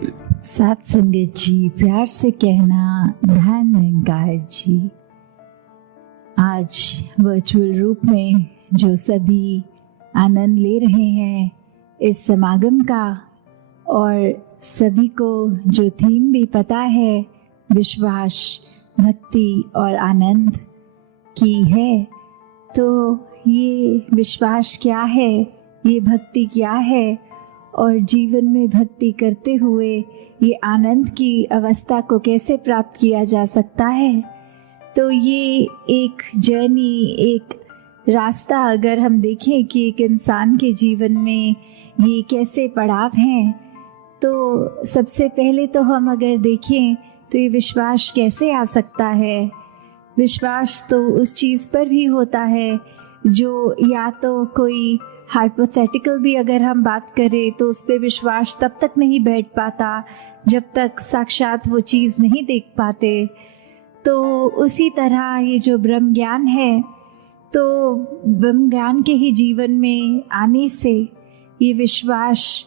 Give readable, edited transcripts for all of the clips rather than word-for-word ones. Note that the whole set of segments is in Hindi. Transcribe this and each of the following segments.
साथ संगत जी, प्यार से कहना ध्यान निरंकार जी। आज वर्चुअल रूप में जो सभी आनंद ले रहे हैं इस समागम का, और सभी को जो थीम भी पता है, विश्वास, भक्ति और आनंद की है, तो ये विश्वास क्या है, ये भक्ति क्या है, और जीवन में भक्ति करते हुए ये आनंद की अवस्था को कैसे प्राप्त किया जा सकता है। तो ये एक जर्नी, एक रास्ता अगर हम देखें कि एक इंसान के जीवन में ये कैसे पड़ाव हैं, तो सबसे पहले तो हम अगर देखें तो ये विश्वास कैसे आ सकता है। विश्वास तो उस चीज़ पर भी होता है जो या तो कोई हाइपोथेटिकल भी अगर हम बात करें तो उस पर विश्वास तब तक नहीं बैठ पाता जब तक साक्षात वो चीज़ नहीं देख पाते। तो उसी तरह ये जो ब्रह्म ज्ञान है, तो ब्रह्म ज्ञान के ही जीवन में आने से ये विश्वास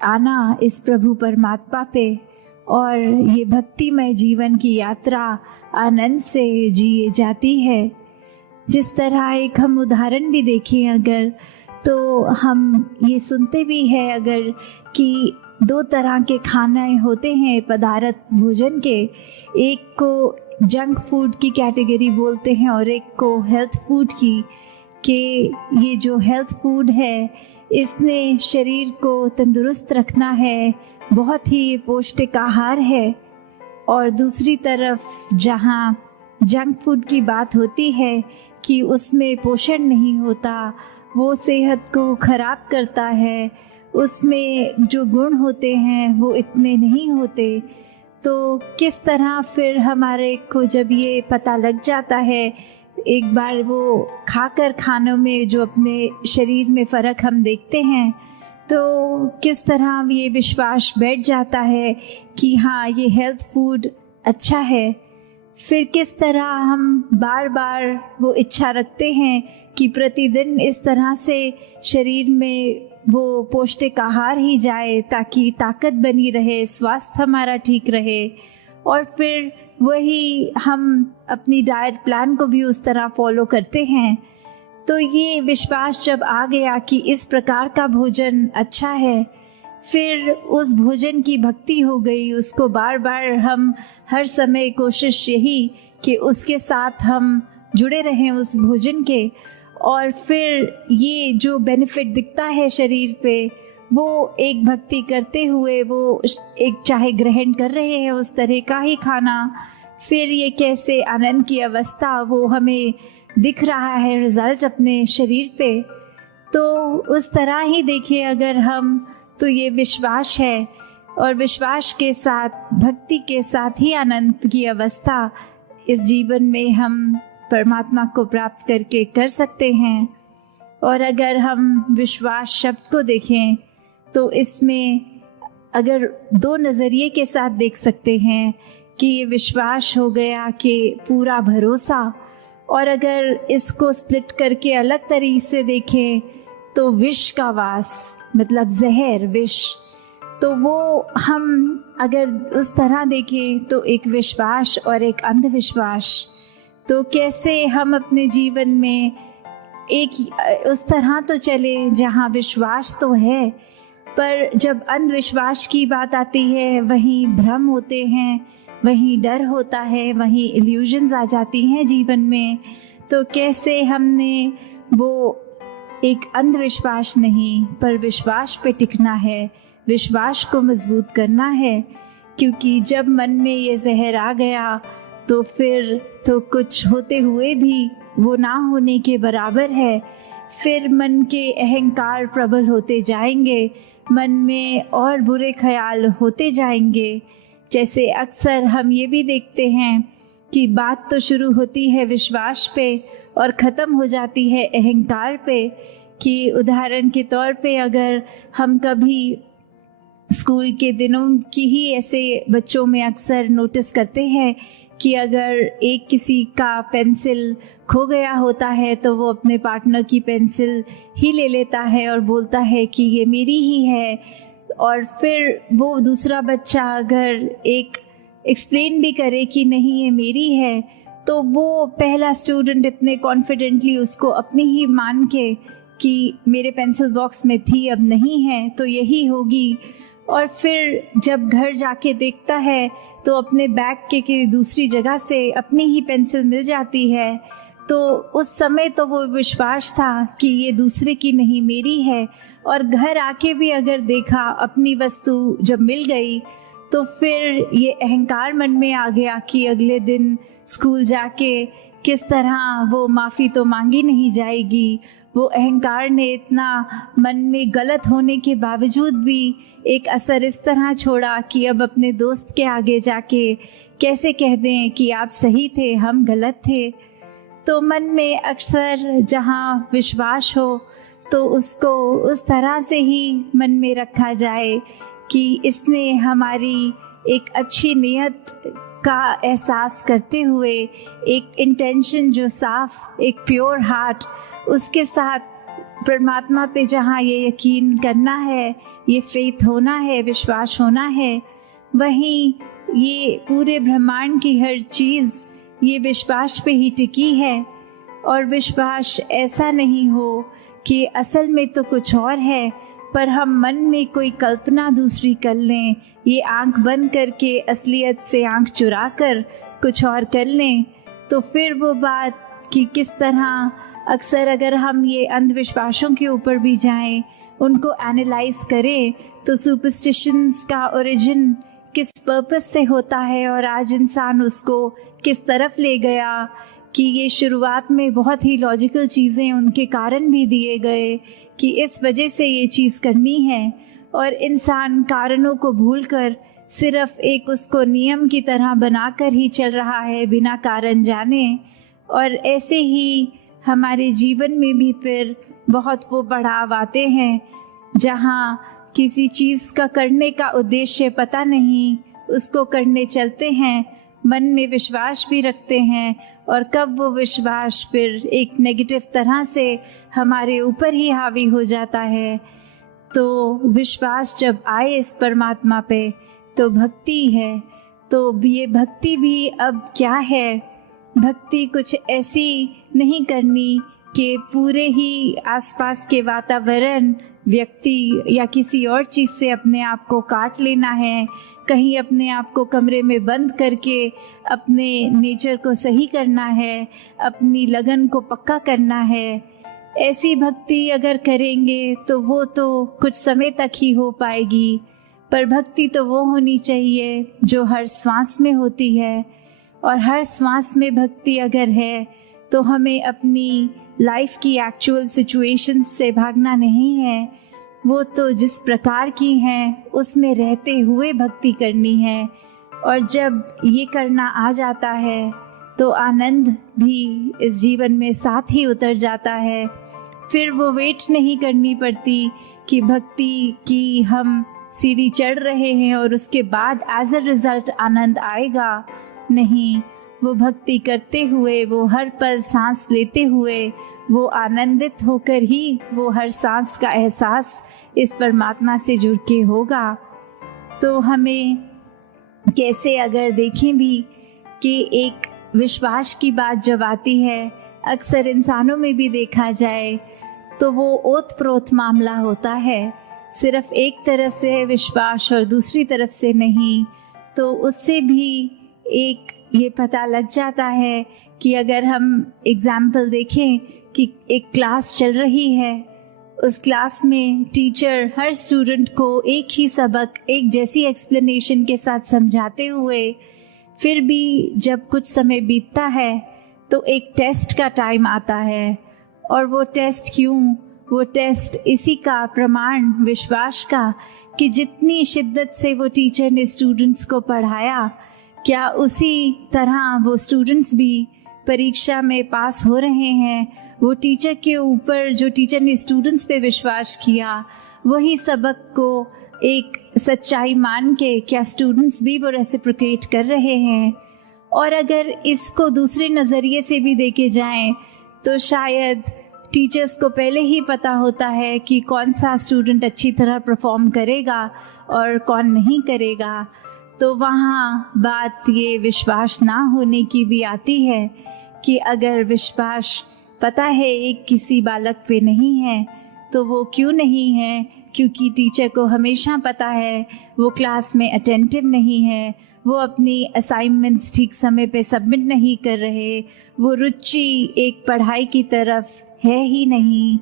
आना इस प्रभु परमात्मा पे, और ये भक्तिमय जीवन की यात्रा आनंद से जिए जाती है। जिस तरह एक हम उदाहरण भी देखें अगर, तो हम ये सुनते भी हैं अगर कि दो तरह के खाने होते हैं पदार्थ भोजन के, एक को जंक फूड की कैटेगरी बोलते हैं और एक को हेल्थ फूड की, कि ये जो हेल्थ फूड है इसने शरीर को तंदुरुस्त रखना है, बहुत ही पौष्टिक आहार है। और दूसरी तरफ जहाँ जंक फूड की बात होती है कि उसमें पोषण नहीं होता, वो सेहत को खराब करता है, उसमें जो गुण होते हैं वो इतने नहीं होते। तो किस तरह फिर हमारे को जब ये पता लग जाता है, एक बार वो खाकर खानों में जो अपने शरीर में फ़र्क हम देखते हैं, तो किस तरह ये विश्वास बैठ जाता है कि हाँ ये हेल्थ फूड अच्छा है। फिर किस तरह हम बार बार वो इच्छा रखते हैं कि प्रतिदिन इस तरह से शरीर में वो पौष्टिक आहार ही जाए ताकि ताकत बनी रहे, स्वास्थ्य हमारा ठीक रहे, और फिर वही हम अपनी डाइट प्लान को भी उस तरह फॉलो करते हैं। तो ये विश्वास जब आ गया कि इस प्रकार का भोजन अच्छा है, फिर उस भोजन की भक्ति हो गई, उसको बार बार हम हर समय कोशिश यही कि उसके साथ हम जुड़े रहें उस भोजन के, और फिर ये जो बेनिफिट दिखता है शरीर पे, वो एक भक्ति करते हुए वो एक चाहे ग्रहण कर रहे हैं उस तरह का ही खाना, फिर ये कैसे आनंद की अवस्था वो हमें दिख रहा है रिजल्ट अपने शरीर पे। तो उस तरह ही देखिए अगर हम, तो ये विश्वास है, और विश्वास के साथ भक्ति के साथ ही आनंद की अवस्था इस जीवन में हम परमात्मा को प्राप्त करके कर सकते हैं। और अगर हम विश्वास शब्द को देखें तो इसमें अगर दो नज़रिए के साथ देख सकते हैं कि ये विश्वास हो गया कि पूरा भरोसा, और अगर इसको स्प्लिट करके अलग तरीके से देखें तो विष का वास, मतलब जहर, विष। तो वो हम अगर उस तरह देखें तो एक विश्वास और एक अंधविश्वास, तो कैसे हम अपने जीवन में एक उस तरह तो चले जहाँ विश्वास तो है, पर जब अंधविश्वास की बात आती है वहीं भ्रम होते हैं, वहीं डर होता है, वहीं इल्यूजन्स आ जाती हैं जीवन में। तो कैसे हमने वो एक अंधविश्वास नहीं पर विश्वास पे टिकना है, विश्वास को मजबूत करना है, क्योंकि जब मन में ये जहर आ गया तो फिर तो कुछ होते हुए भी वो ना होने के बराबर है। फिर मन के अहंकार प्रबल होते जाएंगे, मन में और बुरे ख्याल होते जाएंगे। जैसे अक्सर हम ये भी देखते हैं कि बात तो शुरू होती है विश्वास पे और ख़त्म हो जाती है अहंकार पे। कि उदाहरण के तौर पे अगर हम कभी स्कूल के दिनों की ही ऐसे बच्चों में अक्सर नोटिस करते हैं कि अगर एक किसी का पेंसिल खो गया होता है तो वो अपने पार्टनर की पेंसिल ही ले लेता है और बोलता है कि ये मेरी ही है, और फिर वो दूसरा बच्चा अगर एक एक्सप्लेन भी करे कि नहीं ये मेरी है, तो वो पहला स्टूडेंट इतने कॉन्फिडेंटली उसको अपनी ही मान के कि मेरे पेंसिल बॉक्स में थी अब नहीं है तो यही होगी, और फिर जब घर जाके देखता है तो अपने बैग के दूसरी जगह से अपनी ही पेंसिल मिल जाती है, तो उस समय तो वो विश्वास था कि ये दूसरे की नहीं मेरी है, और घर आके भी अगर देखा अपनी वस्तु जब मिल गई तो फिर ये अहंकार मन में आ गया कि अगले दिन स्कूल जाके किस तरह वो माफ़ी तो मांगी नहीं जाएगी। वो अहंकार ने इतना मन में गलत होने के बावजूद भी एक असर इस तरह छोड़ा कि अब अपने दोस्त के आगे जाके कैसे कह दें कि आप सही थे हम गलत थे। तो मन में अक्सर जहाँ विश्वास हो तो उसको उस तरह से ही मन में रखा जाए कि इसने हमारी एक अच्छी नियत का एहसास करते हुए, एक इंटेंशन जो साफ, एक प्योर हार्ट, उसके साथ परमात्मा पे जहाँ ये यकीन करना है, ये फेथ होना है, विश्वास होना है, वहीं ये पूरे ब्रह्मांड की हर चीज़ ये विश्वास पे ही टिकी है। और विश्वास ऐसा नहीं हो कि असल में तो कुछ और है, पर हम मन में कोई कल्पना दूसरी कर लें, ये आंख बंद करके असलियत से आंख चुरा कर कुछ और कर लें, तो फिर वो बात कि किस तरह अक्सर अगर हम ये अंधविश्वासों के ऊपर भी जाएं, उनको एनालाइज करें, तो सुपरस्टिशंस का ओरिजिन किस पर्पस से होता है और आज इंसान उसको किस तरफ ले गया, कि ये शुरुआत में बहुत ही लॉजिकल चीज़ें उनके कारण भी दिए गए कि इस वजह से ये चीज़ करनी है, और इंसान कारणों को भूलकर सिर्फ एक उसको नियम की तरह बनाकर ही चल रहा है बिना कारण जाने। और ऐसे ही हमारे जीवन में भी फिर बहुत वो बढ़ाव आते हैं जहाँ किसी चीज़ का करने का उद्देश्य पता नहीं, उसको करने चलते हैं, मन में विश्वास भी रखते हैं, और कब वो विश्वास फिर एक नेगेटिव तरह से हमारे ऊपर ही हावी हो जाता है। तो विश्वास जब आए इस परमात्मा पे तो भक्ति है। तो ये भक्ति भी अब क्या है, भक्ति कुछ ऐसी नहीं करनी कि पूरे ही आसपास के वातावरण, व्यक्ति या किसी और चीज़ से अपने आप को काट लेना है, कहीं अपने आप को कमरे में बंद करके अपने नेचर को सही करना है, अपनी लगन को पक्का करना है। ऐसी भक्ति अगर करेंगे तो वो तो कुछ समय तक ही हो पाएगी, पर भक्ति तो वो होनी चाहिए जो हर श्वास में होती है, और हर श्वास में भक्ति अगर है तो हमें अपनी लाइफ की एक्चुअल सिचुएशन से भागना नहीं है, वो तो जिस प्रकार की हैं उसमें रहते हुए भक्ति करनी है। और जब ये करना आ जाता है तो आनंद भी इस जीवन में साथ ही उतर जाता है। फिर वो वेट नहीं करनी पड़ती कि भक्ति की हम सीढ़ी चढ़ रहे हैं और उसके बाद एज अ रिजल्ट आनंद आएगा। नहीं, वो भक्ति करते हुए, वो हर पल सांस लेते हुए, वो आनंदित होकर ही वो हर सांस का एहसास इस परमात्मा से जुड़ के होगा। तो हमें कैसे अगर देखें भी कि एक विश्वास की बात जब आती है, अक्सर इंसानों में भी देखा जाए तो वो ओत प्रोत मामला होता है, सिर्फ एक तरफ से है विश्वास और दूसरी तरफ से नहीं। तो उससे भी एक ये पता लग जाता है कि अगर हम एग्जाम्पल देखें कि एक क्लास चल रही है, उस क्लास में टीचर हर स्टूडेंट को एक ही सबक एक जैसी एक्सप्लेनेशन के साथ समझाते हुए फिर भी जब कुछ समय बीतता है तो एक टेस्ट का टाइम आता है। और वो टेस्ट क्यों? वो टेस्ट इसी का प्रमाण, विश्वास का, कि जितनी शिद्दत से वो टीचर ने स्टूडेंट्स को पढ़ाया, क्या उसी तरह वो स्टूडेंट्स भी परीक्षा में पास हो रहे हैं? वो टीचर के ऊपर, जो टीचर ने स्टूडेंट्स पे विश्वास किया, वही सबक को एक सच्चाई मान के क्या स्टूडेंट्स भी वो रेसिप्रोकेट कर रहे हैं? और अगर इसको दूसरे नज़रिए से भी देखे जाएं तो शायद टीचर्स को पहले ही पता होता है कि कौन सा स्टूडेंट अच्छी तरह परफॉर्म करेगा और कौन नहीं करेगा। तो वहाँ बात ये विश्वास ना होने की भी आती है कि अगर विश्वास पता है एक किसी बालक पे नहीं है तो वो क्यों नहीं है, क्योंकि टीचर को हमेशा पता है वो क्लास में अटेंटिव नहीं है, वो अपनी असाइनमेंट्स ठीक समय पे सबमिट नहीं कर रहे, वो रुचि एक पढ़ाई की तरफ है ही नहीं।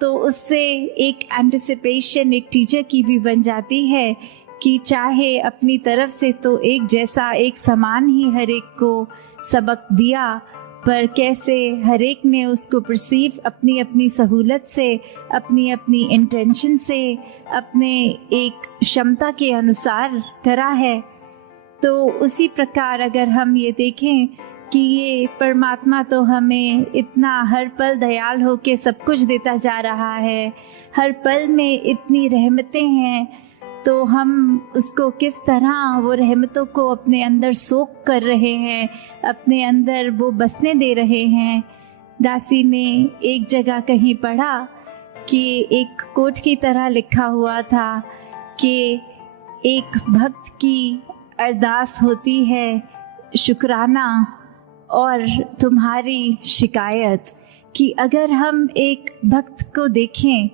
तो उससे एक एंटिसिपेशन एक टीचर की भी बन जाती है कि चाहे अपनी तरफ से तो एक जैसा एक समान ही हर एक को सबक दिया, पर कैसे हर एक ने उसको परसीव अपनी अपनी सहूलत से, अपनी अपनी इंटेंशन से, अपने एक क्षमता के अनुसार करा है। तो उसी प्रकार अगर हम ये देखें कि ये परमात्मा तो हमें इतना हर पल दयाल होके सब कुछ देता जा रहा है, हर पल में इतनी रहमतें हैं, तो हम उसको किस तरह वो रहमतों को अपने अंदर सोख कर रहे हैं, अपने अंदर वो बसने दे रहे हैं। दासी ने एक जगह कहीं पढ़ा कि एक कोट की तरह लिखा हुआ था कि एक भक्त की अरदास होती है शुक्राना और तुम्हारी शिकायत, कि अगर हम एक भक्त को देखें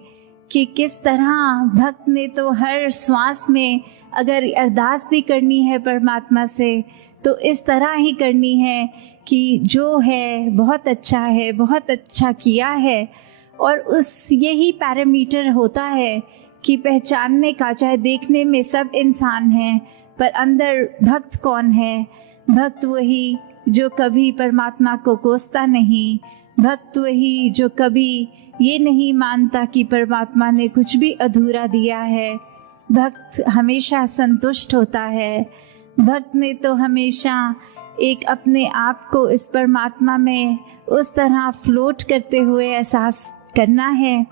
कि किस तरह भक्त ने तो हर श्वास में अगर अरदास भी करनी है परमात्मा से तो इस तरह ही करनी है कि जो है बहुत अच्छा है, बहुत अच्छा किया है। और उस यही पैरामीटर होता है कि पहचानने का, चाहे देखने में सब इंसान हैं पर अंदर भक्त कौन है। भक्त वही जो कभी परमात्मा को कोसता नहीं, भक्त वही जो कभी ये नहीं मानता कि परमात्मा ने कुछ भी अधूरा दिया है। भक्त हमेशा संतुष्ट होता है। भक्त ने तो हमेशा एक अपने आप को इस परमात्मा में उस तरह फ्लोट करते हुए एहसास करना है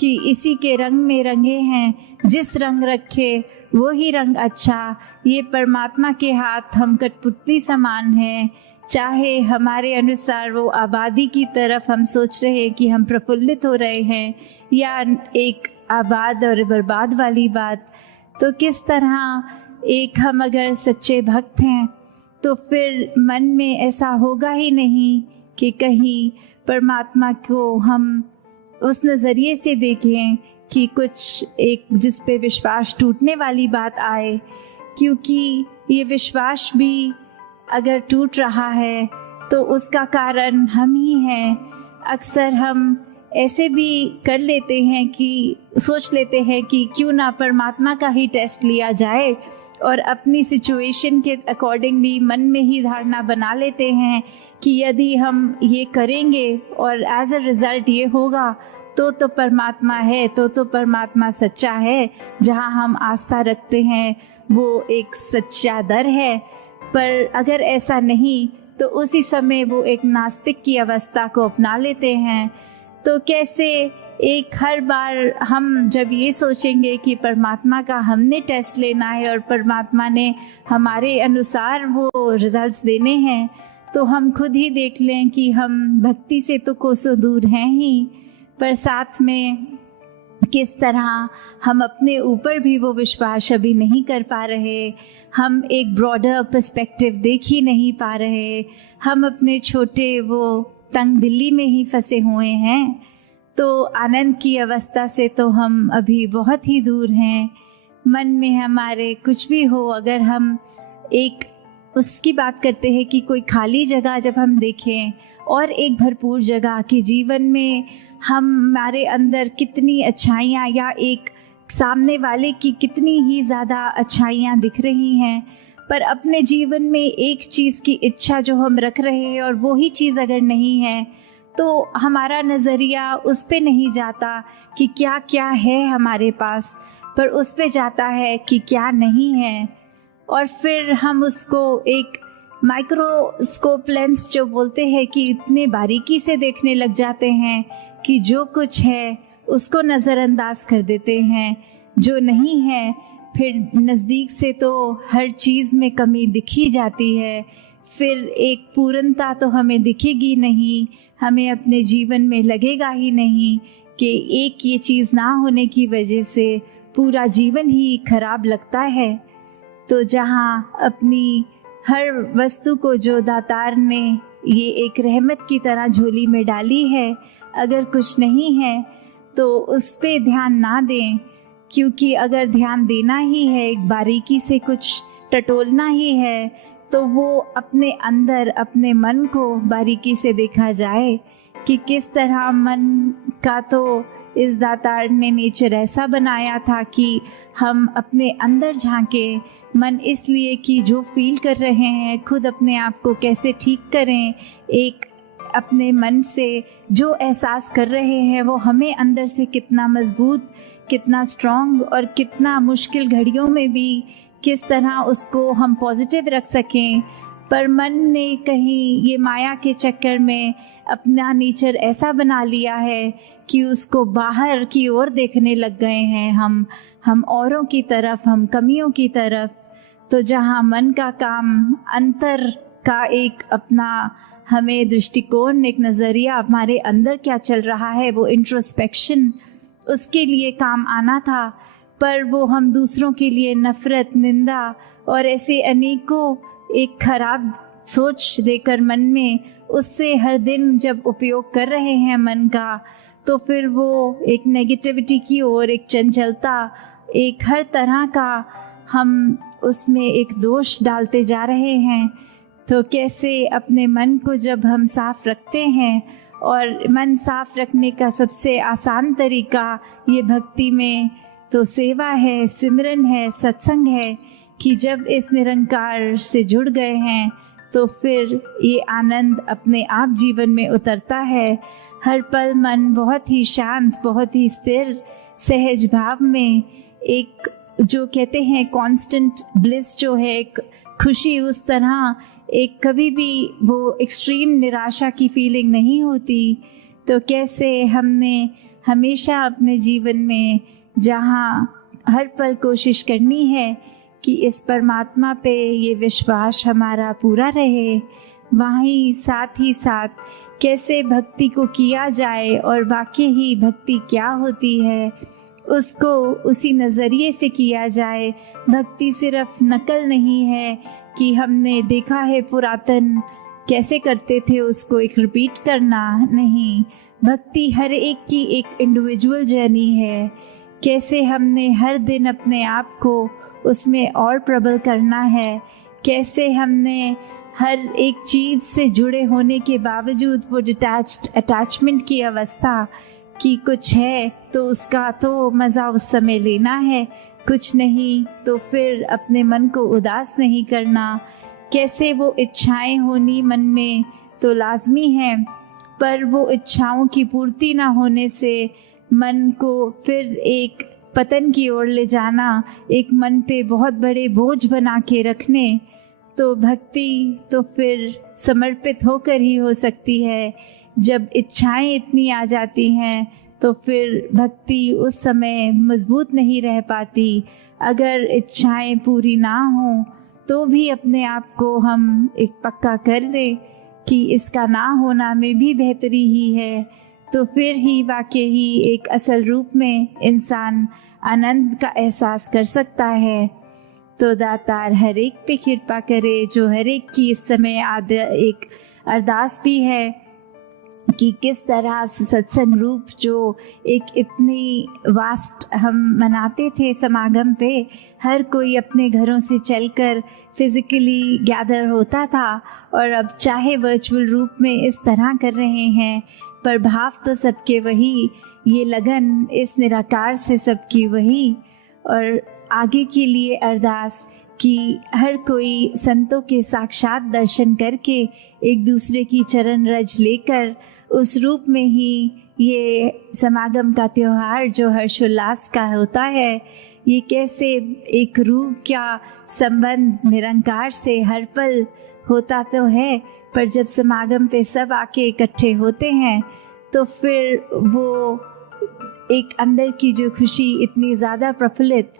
कि इसी के रंग में रंगे हैं, जिस रंग रखे वो ही रंग अच्छा। ये परमात्मा के हाथ हम कठपुतली समान हैं, चाहे हमारे अनुसार वो आबादी की तरफ हम सोच रहे हैं कि हम प्रफुल्लित हो रहे हैं या एक आबाद और बर्बाद वाली बात। तो किस तरह एक हम अगर सच्चे भक्त हैं तो फिर मन में ऐसा होगा ही नहीं कि कहीं परमात्मा को हम उस नज़रिए से देखें कि कुछ एक जिस पे विश्वास टूटने वाली बात आए, क्योंकि ये विश्वास भी अगर टूट रहा है तो उसका कारण हम ही हैं। अक्सर हम ऐसे भी कर लेते हैं कि सोच लेते हैं कि क्यों ना परमात्मा का ही टेस्ट लिया जाए और अपनी सिचुएशन के अकॉर्डिंगली मन में ही धारणा बना लेते हैं कि यदि हम ये करेंगे और एज अ रिजल्ट ये होगा तो परमात्मा है, तो परमात्मा सच्चा है। जहाँ हम आस्था रखते हैं वो एक सच्चा दर है। पर अगर ऐसा नहीं तो उसी समय वो एक नास्तिक की अवस्था को अपना लेते हैं। तो कैसे एक हर बार हम जब ये सोचेंगे कि परमात्मा का हमने टेस्ट लेना है और परमात्मा ने हमारे अनुसार वो रिजल्ट्स देने हैं, तो हम खुद ही देख लें कि हम भक्ति से तो कोसों दूर हैं ही, पर साथ में किस तरह हम अपने ऊपर भी वो विश्वास अभी नहीं कर पा रहे। हम एक ब्रॉडर पर्सपेक्टिव देख ही नहीं पा रहे। हम अपने छोटे वो तंग दिल्ली में ही फंसे हुए हैं। तो आनंद की अवस्था से तो हम अभी बहुत ही दूर हैं। मन में हमारे कुछ भी हो, अगर हम एक उसकी बात करते हैं कि कोई खाली जगह जब हम देखें और एक भरपूर जगह कि जीवन में हमारे अंदर कितनी अच्छाइयाँ या एक सामने वाले की कितनी ही ज़्यादा अच्छाइयाँ दिख रही हैं, पर अपने जीवन में एक चीज़ की इच्छा जो हम रख रहे हैं और वही चीज़ अगर नहीं है तो हमारा नज़रिया उस पे नहीं जाता कि क्या क्या है हमारे पास, पर उस पे जाता है कि क्या नहीं है। और फिर हम उसको एक माइक्रोस्कोप लेंस जो बोलते हैं कि इतने बारीकी से देखने लग जाते हैं कि जो कुछ है उसको नज़रअंदाज कर देते हैं, जो नहीं है फिर नज़दीक से तो हर चीज़ में कमी दिखी जाती है। फिर एक पूर्णता तो हमें दिखेगी नहीं, हमें अपने जीवन में लगेगा ही नहीं कि एक ये चीज़ ना होने की वजह से पूरा जीवन ही खराब लगता है। तो जहाँ अपनी हर वस्तु को जो दातार ने ये एक रहमत की तरह झोली में डाली है, अगर कुछ नहीं है तो उस पे ध्यान ना दें, क्योंकि अगर ध्यान देना ही है, एक बारीकी से कुछ टटोलना ही है, तो वो अपने अंदर अपने मन को बारीकी से देखा जाए कि किस तरह मन का तो इस दातार ने नेचर ऐसा बनाया था कि हम अपने अंदर झांकें। मन इसलिए कि जो फील कर रहे हैं खुद अपने आप को कैसे ठीक करें, एक अपने मन से जो एहसास कर रहे हैं वो हमें अंदर से कितना मजबूत, कितना स्ट्रॉन्ग और कितना मुश्किल घड़ियों में भी किस तरह उसको हम पॉजिटिव रख सकें। पर मन ने कहीं ये माया के चक्कर में अपना नेचर ऐसा बना लिया है कि उसको बाहर की ओर देखने लग गए हैं हम औरों की तरफ, हम कमियों की तरफ। तो जहाँ मन का काम अंतर का एक अपना हमें दृष्टिकोण, एक नज़रिया, हमारे अंदर क्या चल रहा है वो इंट्रोस्पेक्शन, उसके लिए काम आना था, पर वो हम दूसरों के लिए नफरत, निंदा और ऐसे अनेकों एक खराब सोच देकर मन में उससे हर दिन जब उपयोग कर रहे हैं मन का, तो फिर वो एक नेगेटिविटी की ओर, एक चंचलता, एक हर तरह का हम उसमें एक दोष डालते जा रहे हैं। तो कैसे अपने मन को जब हम साफ रखते हैं, और मन साफ रखने का सबसे आसान तरीका ये भक्ति में तो सेवा है, सिमरन है, सत्संग है, कि जब इस निरंकार से जुड़ गए हैं तो फिर ये आनंद अपने आप जीवन में उतरता है। हर पल मन बहुत ही शांत, बहुत ही स्थिर, सहज भाव में, एक जो कहते हैं कांस्टेंट ब्लिस जो है, एक खुशी, उस तरह एक कभी भी वो एक्सट्रीम निराशा की फीलिंग नहीं होती। तो कैसे हमने हमेशा अपने जीवन में जहाँ हर पल कोशिश करनी है कि इस परमात्मा पे ये विश्वास हमारा पूरा रहे, वहीं साथ ही साथ कैसे भक्ति को किया जाए और वाकई ही भक्ति क्या होती है उसको उसी नज़रिए से किया जाए। भक्ति सिर्फ नकल नहीं है कि हमने देखा है पुरातन कैसे करते थे उसको एक रिपीट करना, नहीं। भक्ति हर एक की एक इंडिविजुअल जर्नी है, कैसे हमने हर दिन अपने आप को उसमें और प्रबल करना है, कैसे हमने हर एक चीज़ से जुड़े होने के बावजूद वो डिटैच्ड अटैचमेंट की अवस्था कि कुछ है तो उसका तो मज़ा उस समय लेना है, कुछ नहीं तो फिर अपने मन को उदास नहीं करना। कैसे वो इच्छाएं होनी मन में तो लाजमी है, पर वो इच्छाओं की पूर्ति ना होने से मन को फिर एक पतन की ओर ले जाना, एक मन पे बहुत बड़े बोझ बना के रखने। तो भक्ति तो फिर समर्पित होकर ही हो सकती है। जब इच्छाएं इतनी आ जाती हैं तो फिर भक्ति उस समय मजबूत नहीं रह पाती। अगर इच्छाएं पूरी ना हो तो भी अपने आप को हम एक पक्का कर लें कि इसका ना होना में भी बेहतरी ही है, तो फिर ही वाकई ही एक असल रूप में इंसान आनंद का एहसास कर सकता है। तो दातार हर एक पे कृपा करे, जो हर एक की इस समय एक अरदास भी है कि किस तरह से सत्संग रूप जो एक इतनी वास्ट हम मनाते थे समागम पे, हर कोई अपने घरों से चलकर फिजिकली गैदर होता था, और अब चाहे वर्चुअल रूप में इस तरह कर रहे हैं, पर भाव तो सबके वही, ये लगन इस निराकार से सबकी वही। और आगे के लिए अरदास कि हर कोई संतों के साक्षात दर्शन करके एक दूसरे की चरण रज लेकर उस रूप में ही ये समागम का त्योहार जो हर्षोल्लास का होता है, ये कैसे एक रूह का संबंध निरंकार से हर पल होता तो है, पर जब समागम पे सब आके इकट्ठे होते हैं तो फिर वो एक अंदर की जो खुशी इतनी ज़्यादा प्रफुल्लित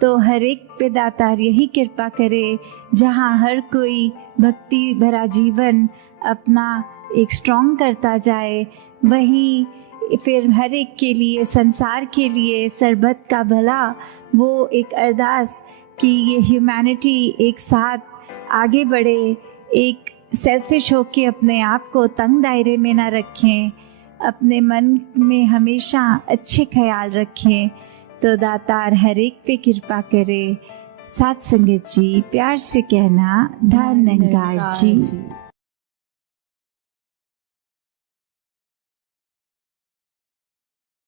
तो हर एक पे दातार यही कृपा करे, जहाँ हर कोई भक्ति भरा जीवन अपना एक स्ट्रॉन्ग करता जाए, वहीं फिर हर एक के लिए, संसार के लिए, सर्बत का भला, वो एक अरदास कि ये ह्यूमैनिटी एक साथ आगे बढ़े, एक सेल्फिश होके अपने आप को तंग दायरे में ना रखें, अपने मन में हमेशा अच्छे ख्याल रखें। तो दातार हर एक पे कृपा करे। साथ संगत जी, प्यार से कहना, धन निरंकार जी।